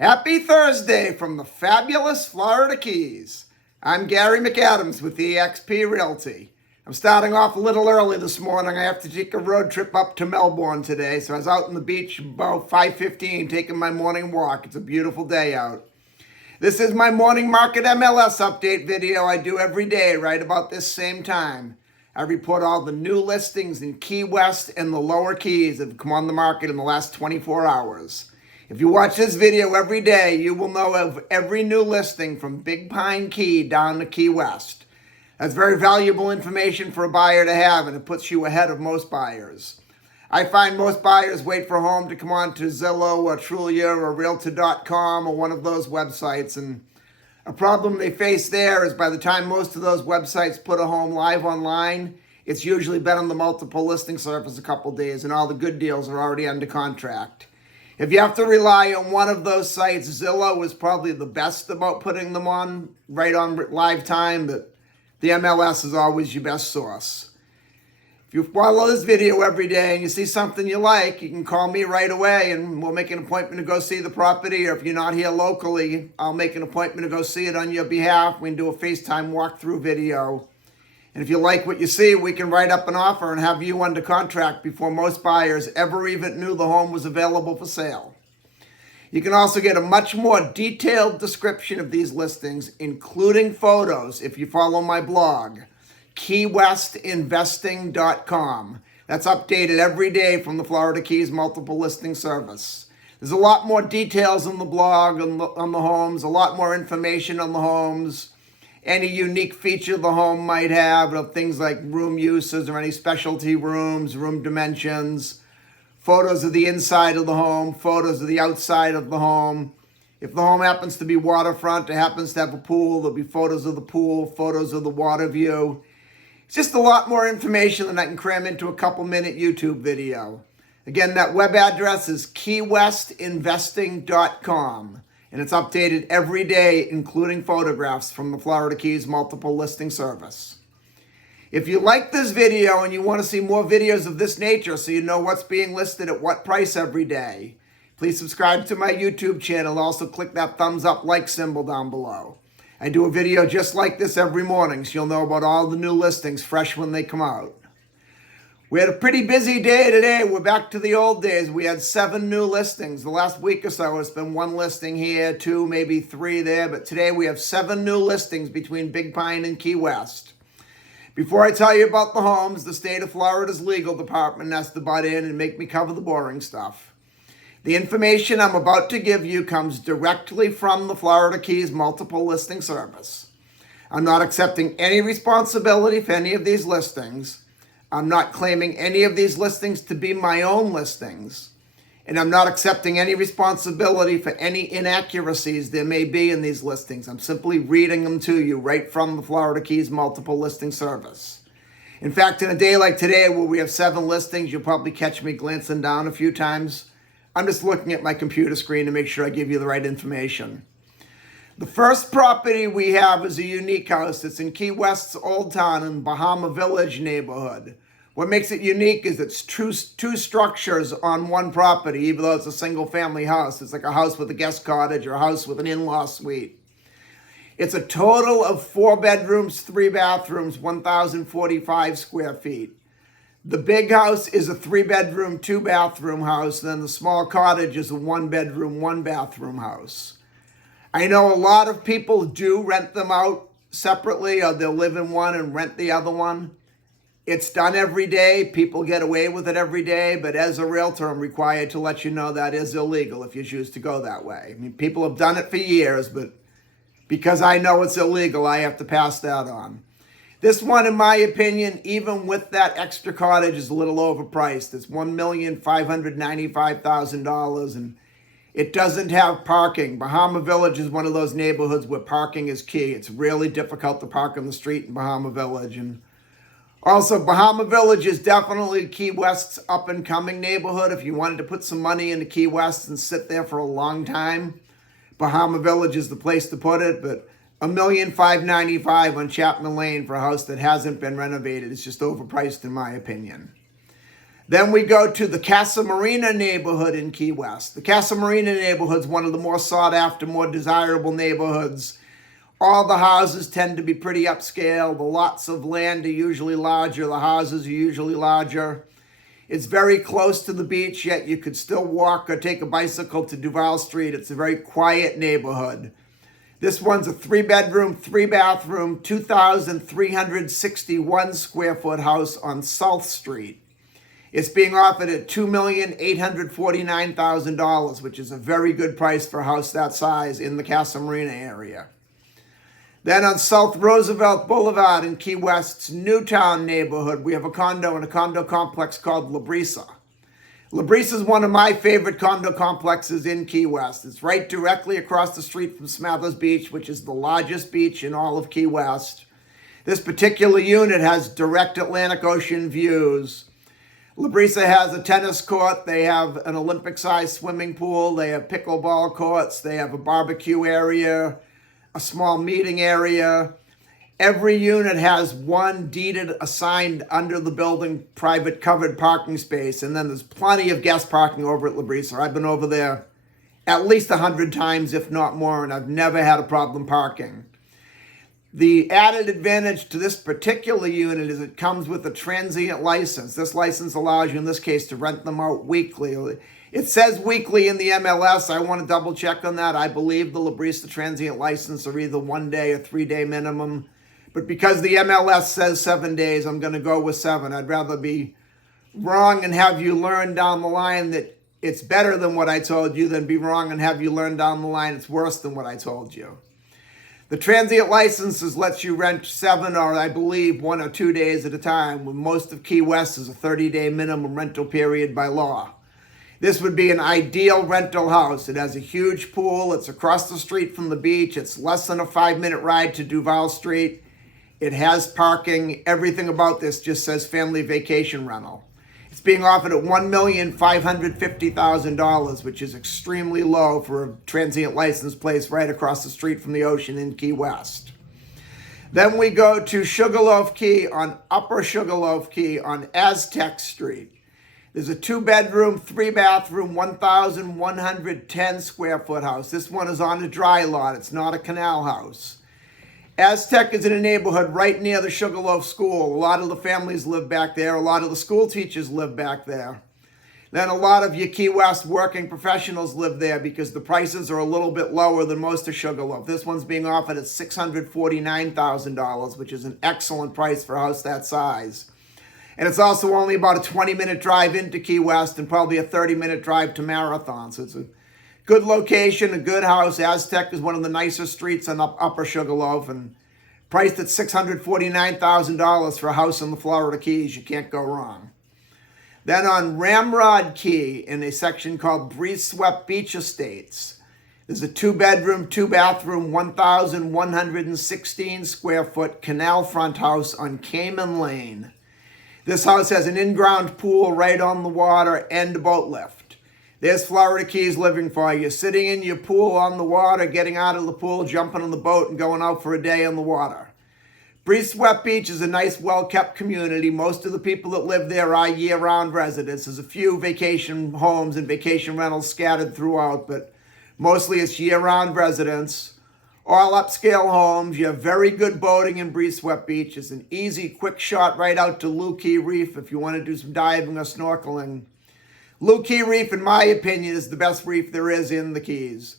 Happy Thursday from the fabulous Florida Keys. I'm Gary McAdams with eXp Realty. I'm starting off a little early this morning. I have to take a road trip up to Melbourne today, so I was out on the beach about 5:15 taking my morning walk. It's a beautiful day out. This is my morning market MLS update video I do every day right about this same time. I report all the new listings in Key West and the lower Keys that have come on the market in the last 24 hours. If you watch this video every day, you will know of every new listing from Big Pine Key down to Key West. That's very valuable information for a buyer to have, and it puts you ahead of most buyers. I find most buyers wait for a home to come on to Zillow or Trulia or Realtor.com or one of those websites, and a problem they face there is by the time most of those websites put a home live online, it's usually been on the multiple listing service a couple days and all the good deals are already under contract. If you have to rely on one of those sites, Zillow is probably the best about putting them on right on live time, but the MLS is always your best source. If you follow this video every day and you see something you like, you can call me right away and we'll make an appointment to go see the property. Or if you're not here locally, I'll make an appointment to go see it on your behalf. We can do a FaceTime walkthrough video. And if you like what you see, we can write up an offer and have you under contract before most buyers ever even knew the home was available for sale. You can also get a much more detailed description of these listings, including photos, if you follow my blog, keywestinvesting.com. That's updated every day from the Florida Keys multiple listing service. There's a lot more details on the blog on the homes, a lot more information on the homes, any unique feature the home might have, of things like room uses or any specialty rooms, room dimensions, photos of the inside of the home, photos of the outside of the home. If the home happens to be waterfront, it happens to have a pool, there'll be photos of the pool, photos of the water view. It's just a lot more information than I can cram into a couple-minute YouTube video. Again, that web address is keywestinvesting.com. And it's updated every day, including photographs from the Florida Keys multiple listing service. If you like this video and you want to see more videos of this nature so you know what's being listed at what price every day, please subscribe to my YouTube channel. Also click that thumbs up like symbol down below. I do a video just like this every morning so you'll know about all the new listings fresh when they come out. We had a pretty busy day today. We're back to the old days. We had 7 new listings. The last week or so, it's been 1 listing here, 2, maybe 3 there. But today we have 7 new listings between Big Pine and Key West. Before I tell you about the homes, the state of Florida's legal department has to butt in and make me cover the boring stuff. The information I'm about to give you comes directly from the Florida Keys multiple listing service. I'm not accepting any responsibility for any of these listings. I'm not claiming any of these listings to be my own listings, and I'm not accepting any responsibility for any inaccuracies there may be in these listings. I'm simply reading them to you right from the Florida Keys multiple listing service. In fact, in a day like today where we have 7 listings, you'll probably catch me glancing down a few times. I'm just looking at my computer screen to make sure I give you the right information. The first property we have is a unique house. It's in Key West's Old Town in Bahama Village neighborhood. What makes it unique is it's two structures on one property, even though it's a single family house. It's like a house with a guest cottage or a house with an in-law suite. It's a total of 4 bedrooms, 3 bathrooms, 1,045 square feet. The big house is a 3-bedroom, 2-bathroom house. And then the small cottage is a 1-bedroom, 1-bathroom house. I know a lot of people do rent them out separately, or they'll live in one and rent the other one. It's done every day. People get away with it every day, but as a realtor, I'm required to let you know that is illegal if you choose to go that way. I mean, people have done it for years, but because I know it's illegal, I have to pass that on. This one, in my opinion, even with that extra cottage, is a little overpriced. It's $1,595,000, and it doesn't have parking. Bahama Village is one of those neighborhoods where parking is key. It's really difficult to park on the street in Bahama Village. And also, Bahama Village is definitely Key West's up-and-coming neighborhood. If you wanted to put some money into Key West and sit there for a long time, Bahama Village is the place to put it. But $1,595,000 on Chapman Lane for a house that hasn't been renovated is just overpriced in my opinion. Then we go to the Casa Marina neighborhood in Key West. The Casa Marina neighborhood is one of the more sought after, more desirable neighborhoods. All the houses tend to be pretty upscale. The lots of land are usually larger. The houses are usually larger. It's very close to the beach, yet you could still walk or take a bicycle to Duval Street. It's a very quiet neighborhood. This one's a 3-bedroom, 3-bathroom, 2,361 square foot house on South Street. It's being offered at $2,849,000, which is a very good price for a house that size in the Casa Marina area. Then on South Roosevelt Boulevard in Key West's Newtown neighborhood, we have a condo and a condo complex called La Brisa. La Brisa is one of my favorite condo complexes in Key West. It's right directly across the street from Smathers Beach, which is the largest beach in all of Key West. This particular unit has direct Atlantic Ocean views. La Brisa has a tennis court. They have an Olympic-sized swimming pool. They have pickleball courts. They have a barbecue area, a small meeting area. Every unit has one deeded, assigned under the building private covered parking space, and then there's plenty of guest parking over at La Brisa. I've been over there at least 100 times, if not more, and I've never had a problem parking. The added advantage to this particular unit is it comes with a transient license. This license allows you, in this case, to rent them out weekly. It says weekly in the MLS. I want to double check on that. I believe the La Brisa transient license are either 1 day or 3 day minimum. But because the MLS says 7 days, I'm going to go with 7. I'd rather be wrong and have you learn down the line that it's better than what I told you than be wrong and have you learn down the line it's worse than what I told you. The transient licenses lets you rent 7 or I believe 1 or 2 days at a time, when most of Key West is a 30-day minimum rental period by law. This would be an ideal rental house. It has a huge pool. It's across the street from the beach. It's less than a 5-minute ride to Duval Street. It has parking. Everything about this just says family vacation rental. It's being offered at $1,550,000, which is extremely low for a transient license place right across the street from the ocean in Key West. Then we go to Sugarloaf Key on Upper Sugarloaf Key on Aztec Street. There's a 2-bedroom, 3-bathroom, 1,110 square foot house. This one is on a dry lot. It's not a canal house. Aztec is in a neighborhood right near the Sugarloaf School. A lot of the families live back there. A lot of the school teachers live back there. Then a lot of your Key West working professionals live there because the prices are a little bit lower than most of Sugarloaf. This one's being offered at $649,000, which is an excellent price for a house that size. And it's also only about a 20-minute drive into Key West and probably a 30-minute drive to Marathon. So it's a good location, a good house. Aztec is one of the nicer streets on Upper Sugarloaf and priced at $649,000 for a house in the Florida Keys. You can't go wrong. Then on Ramrod Key in a section called Breeze Swept Beach Estates, there's a 2-bedroom, 2-bathroom, 1,116 square foot canal front house on Cayman Lane. This house has an in-ground pool right on the water and a boat lift. There's Florida Keys living for you. Sitting in your pool on the water, getting out of the pool, jumping on the boat, and going out for a day on the water. Breeze Swept Beach is a nice, well-kept community. Most of the people that live there are year-round residents. There's a few vacation homes and vacation rentals scattered throughout, but mostly it's year-round residents. All upscale homes. You have very good boating in Breeze Swept Beach. It's an easy, quick shot right out to Lou Key Reef if you want to do some diving or snorkeling. Lou Key Reef, in my opinion, is the best reef there is in the Keys.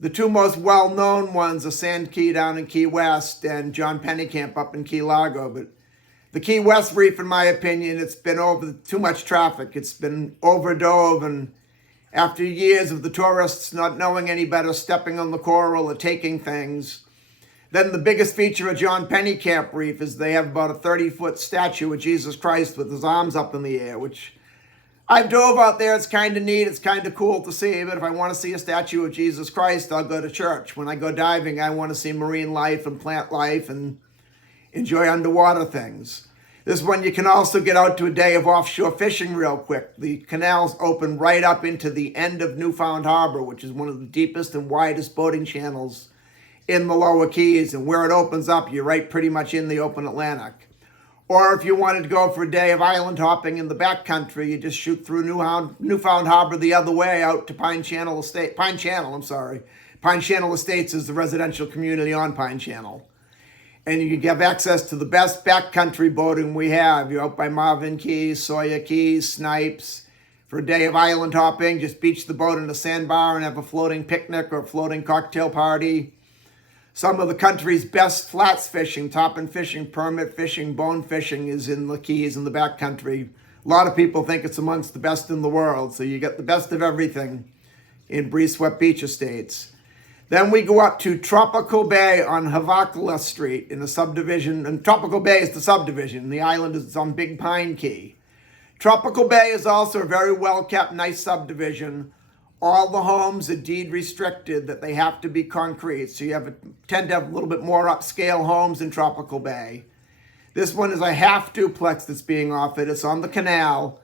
The two most well-known ones are Sand Key down in Key West and John Pennycamp up in Key Largo. But the Key West Reef, in my opinion, it's been over too much traffic. It's been overdove, and after years of the tourists not knowing any better, stepping on the coral or taking things. Then the biggest feature of John Pennycamp Reef is they have about a 30-foot statue of Jesus Christ with his arms up in the air, which I've dove out there. It's kind of neat. It's kind of cool to see. But if I want to see a statue of Jesus Christ, I'll go to church. When I go diving, I want to see marine life and plant life and enjoy underwater things. This one, you can also get out to a day of offshore fishing real quick. The canals open right up into the end of Newfound Harbor, which is one of the deepest and widest boating channels in the Lower Keys. And where it opens up, you're right pretty much in the open Atlantic. Or if you wanted to go for a day of island hopping in the backcountry, you just shoot through Newfound Harbor the other way out to Pine Channel Estates is the residential community on Pine Channel. And you can have access to the best backcountry boating we have. You're out by Marvin Keys, Sawyer Keys, Snipes. For a day of island hopping, just beach the boat in a sandbar and have a floating picnic or a floating cocktail party. Some of the country's best flats fishing, top-end fishing, permit fishing, bone fishing is in the Keys in the backcountry. A lot of people think it's amongst the best in the world, so you get the best of everything in breeze-swept beach estates. Then we go up to Tropical Bay on Havakala Street in a subdivision, and Tropical Bay is the subdivision. The island is on Big Pine Key. Tropical Bay is also a very well-kept, nice subdivision. All the homes are deed restricted, that they have to be concrete. So you tend to have a little bit more upscale homes in Tropical Bay. This one is a half duplex that's being offered. It's on the canal.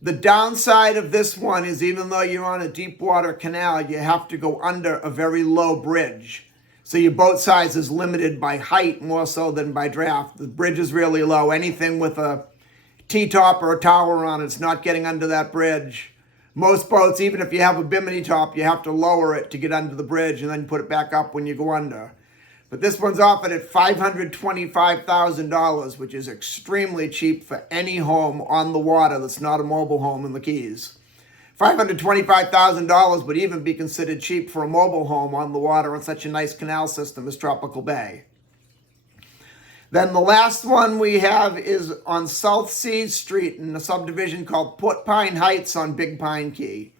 The downside of this one is even though you're on a deep water canal, you have to go under a very low bridge. So your boat size is limited by height more so than by draft. The bridge is really low. Anything with a T-top or a tower on it's not getting under that bridge. Most boats, even if you have a bimini top, you have to lower it to get under the bridge and then put it back up when you go under. But this one's offered at $525,000, which is extremely cheap for any home on the water that's not a mobile home in the Keys. $525,000 would even be considered cheap for a mobile home on the water on such a nice canal system as Tropical Bay. Then the last one we have is on South Sea Street in a subdivision called Port Pine Heights on Big Pine Key.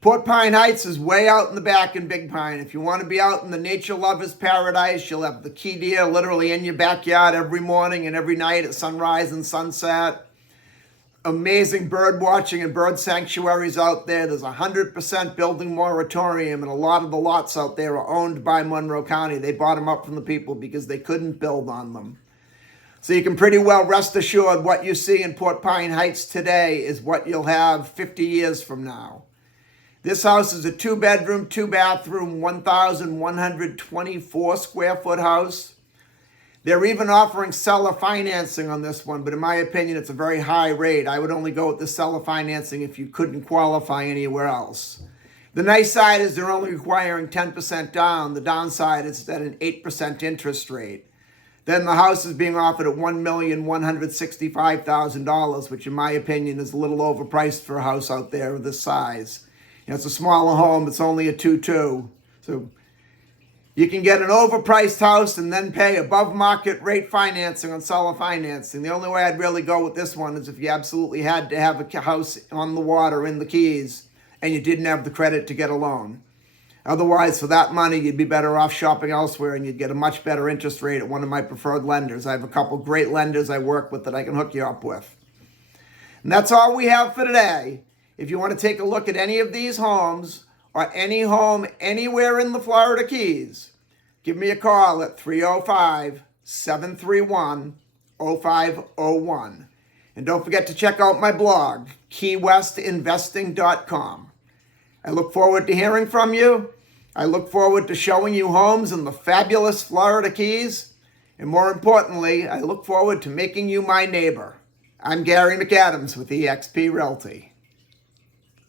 Port Pine Heights is way out in the back in Big Pine. If you want to be out in the nature lover's paradise, you'll have the key deer literally in your backyard every morning and every night at sunrise and sunset. Amazing bird watching and bird sanctuaries out there. There's 100% building moratorium, and a lot of the lots out there are owned by Monroe County. They bought them up from the people because they couldn't build on them. So you can pretty well rest assured what you see in Port Pine Heights today is what you'll have 50 years from now. This house is a 2-bedroom, 2-bathroom, 1,124 square foot house. They're even offering seller financing on this one, but in my opinion, it's a very high rate. I would only go with the seller financing if you couldn't qualify anywhere else. The nice side is they're only requiring 10% down. The downside is at an 8% interest rate. Then the house is being offered at $1,165,000, which in my opinion is a little overpriced for a house out there of this size. You know, it's a smaller home. It's only a 2-2. So you can get an overpriced house and then pay above market rate financing on seller financing. The only way I'd really go with this one is if you absolutely had to have a house on the water in the Keys and you didn't have the credit to get a loan. Otherwise, for that money, you'd be better off shopping elsewhere and you'd get a much better interest rate at one of my preferred lenders. I have a couple great lenders I work with that I can hook you up with. And that's all we have for today. If you want to take a look at any of these homes, or any home anywhere in the Florida Keys, give me a call at 305-731-0501. And don't forget to check out my blog, keywestinvesting.com. I look forward to hearing from you. I look forward to showing you homes in the fabulous Florida Keys. And more importantly, I look forward to making you my neighbor. I'm Gary McAdams with eXp Realty.